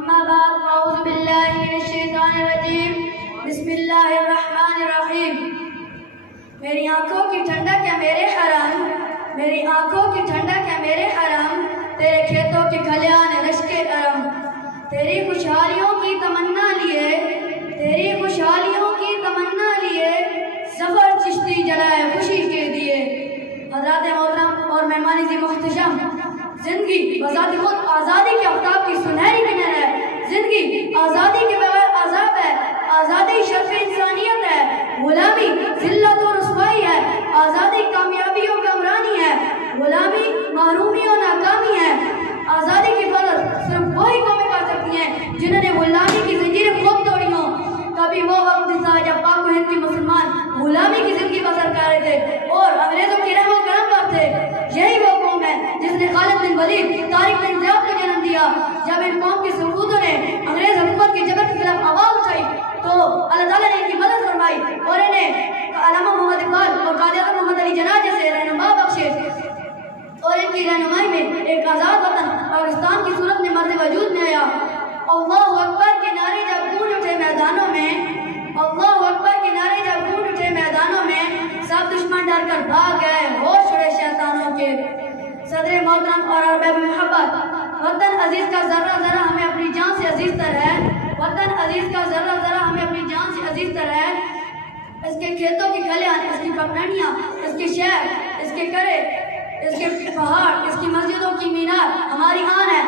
अम्मा बाद अऊज़ु बिल्लाहि मिनश शैतानिर रजीम बिस्मिल्लाहिर रहमानिर रहीम। मेरी आंखों की ठंडक है मेरे हराम, मेरी आंखों की ठंडक है मेरे हराम, तेरे खेतों की खलियान रश्के अरम। तेरी खुशहालियों की तमन्ना लिए, तेरी खुशहालियों की तमन्ना लिए, सफर चिश्ती जलाए खुशी के दिए। हज़रात मोहतरम और मेहमान जी मुहतशम, जिंदगी बज़ात खुद आज़ादी के आफ्ताब की सुनहरी किरण है। जिंदगी आज़ादी के बगैर आज़ाब है, आज़ादी शर्फ़ इंसानियत है, गुलामी ज़िल्लत और रुसवाई है, आज़ादी कामयाबी और कमरानी है, गुलामी महरूमी और नाकामी है। आज़ादी की हिफाज़त सिर्फ वही कौमें कर सकती हैं जिन्होंने गुलामी की ज़ंजीरें खुद तोड़ी हों। कभी वो वक्त था जब पाक हिंद के मुसलमान गुलामी की जिंदगी बसर कर रहे थे और अंग्रेजों के रहम और करम पर थे। यही वो कौम है जिसने खालिद बिन वलीद, तारिक बिन ज़ियाद को जन्म दिया। जब इन कौम के सुकूतों ने अंग्रेज हुकूमत के जबर के खिलाफ आवाज़ उठाई तो अल्लाह ताला ने इनकी मदद फरमाई और इन्हें अल्लामा मोहम्मद इकबाल और कादिर मोहम्मद अली जना जैसे रहनुमा बख्शे और इनकी रहनुमाई में एक आज़ाद वतन पाकिस्तान की सूरत में मर्द वजूद में आया। अल्लाहु अकबर के नारे जब गूंज उठे मैदानों में, अल्लाहु अकबर के नारे जब गूंज उठे मैदानों में, सब दुश्मन डर कर भाग गए होश उड़े शैतानों के। सदर मोहतरम और अरबाब मोहब्बत, वतन अजीज का जर्रा जरा हमें अपनी जान से अजीज तर है, वतन अजीज का जर्रा जरा हमें अपनी जान से अजीज तर है। इसके खेतों की खलियान, इसकी पगडंडियाँ, इसके शहर, इसके करे, इसके पहाड़, इसकी मस्जिदों की मीनार हमारी आन है।